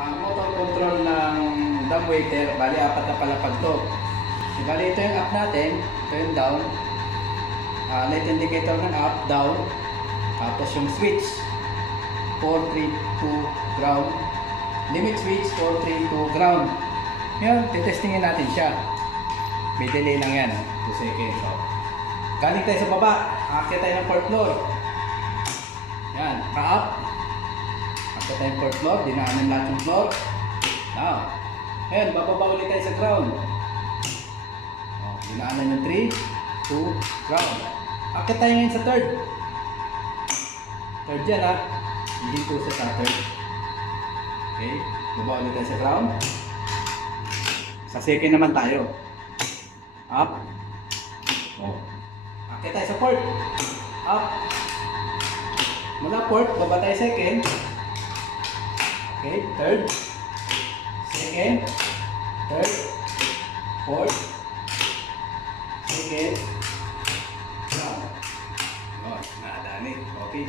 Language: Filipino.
Ang motor control ng dam waiter, bali apat na palapag to. Bali ito yung up natin, ito yung down. Light indicator ng up, down. Tapos yung switch, 432 ground. Limit switch, 432 ground. Ngayon, titestingin natin siya. May delay lang yan, 2 seconds. So, galing tayo sa baba, aakyat tayo ng 4th floor. Yan, ka-up. Aakyat tayo ng 4th floor, dinaanan lahat yung floor. Now, ngayon, bababa ulit tayo sa ground. Dinaanan yung 3, 2, ground. Aakyat tayo ngayon sa 3rd. 3rd yan ha. Hindi po sa 3rd. Okay, baba ulit tayo sa ground. Sa 2nd naman tayo. Up. Oh. Aakyat tayo sa 4th. Up. Mula 4th, baba tayo 2nd. Okay, 3rd. 2nd. 3rd. 4th. 2nd. Ground. Oh, nakadali. Okay.